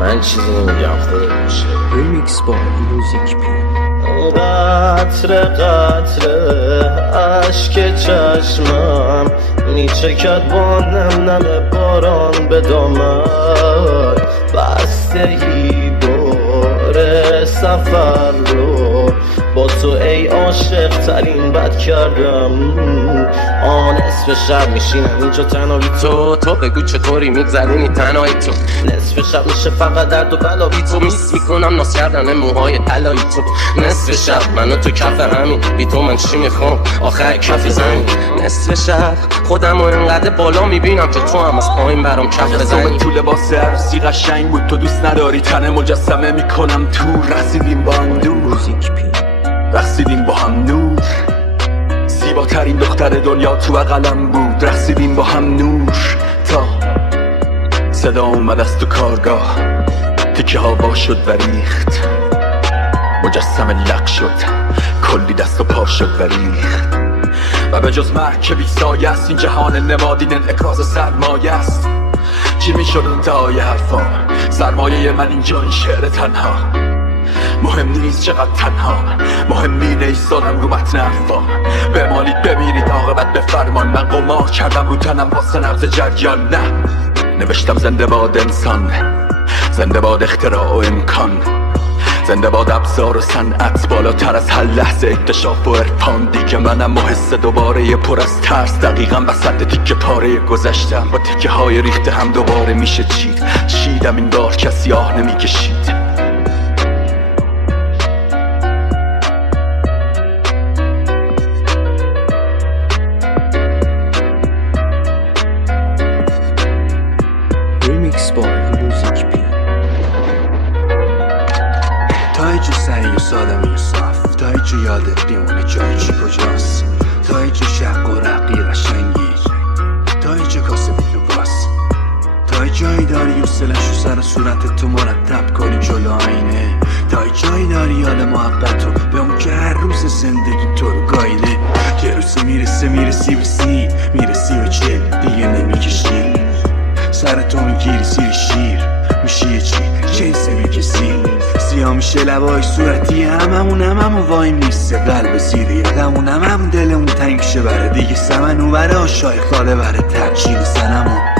من چیزی نمیگم خودت میشه. ریمیکس با موزیک پی. قطره قطره عشق چشمم میچکد با نم نم باران به دامن، بستگی باره سفر رو با تو ای عاشق ترین بد کردم. نصف شب میشینم اینجا تنها بی تو بگو چطوری میگذرونی تنهایی تو. نصف شب میشه فقط درد و بلا بی تو، میس میکنم ناز کردن موهای طلایی تو. نصف شب منو تو کف همین بی تو من چی میخوام آخر کف زمین. نصف شب خودم رو انقدر بالا میبینم که تو هم از پایین برام کف بزنی. تو لباس عروسی قشنگ بود تو دوست نداری، تنه مجسمه میکنم تو. رسیدیم با هم دور، موزیک پی. رقصیدیم با هم نور، زیباترین دختر دنیا تو بغلم بود. رقصیدیم با هم نور تا صدا اومد از تو کارگاه، تیکه هوا شد و ریخت، مجسمه لق شد، کلی دست و پا شد و ریخت. و به جز مرگ که بی سایه است، این جهان نمادین انعکاس سرمایه است. چی میشد انتهای حرفا؟ سرمایه من اینجا این شعر تنها. مهم نیست چقدر تنها، مهم اینه ایستادم رو متن حرفام. بمالید بمیرید عاقبت به فرمان. من قمار کردم رو تنم واسه نبض جریان. نه نوشتم زنده باد انسان، زنده باد اختراع و امکان، زنده باد ابزار و صنعت بالاتر از هر لحظه اکتشاف و عرفان. دیگه منم و حس دوباره پر از ترس، دقیقا وسط تیکه پاره گذشتم. با تیکه های ریخته هم دوباره میشه چیدم این بار کسی آه نمیکشید. ریمیکس با موزیک پی. تا جو سری و سادمی و صاف، تا جو یادت بیمونه جای چی کجاست، تا جو شق و رقی قشنگی، تا جو کاسه بیت و باس، تا جایی داری و سلش و سر صورت تو مرتب کنی جلو آینه، تا جایی داری حال محبت رو به اون که هر روز زندگی تو رو گایده. یه روز میرسی و چه دیگه نمیکشی، سر تو میگیری سیر شیر میشی چی جنس میکسی. سیاه میشه لبای صورتی هممون وایم نیست قلب زیره یقمون، هممون دلمون تنگ شه بره دیگه سمن و بره آشای خاله بره ترچیل سنمون.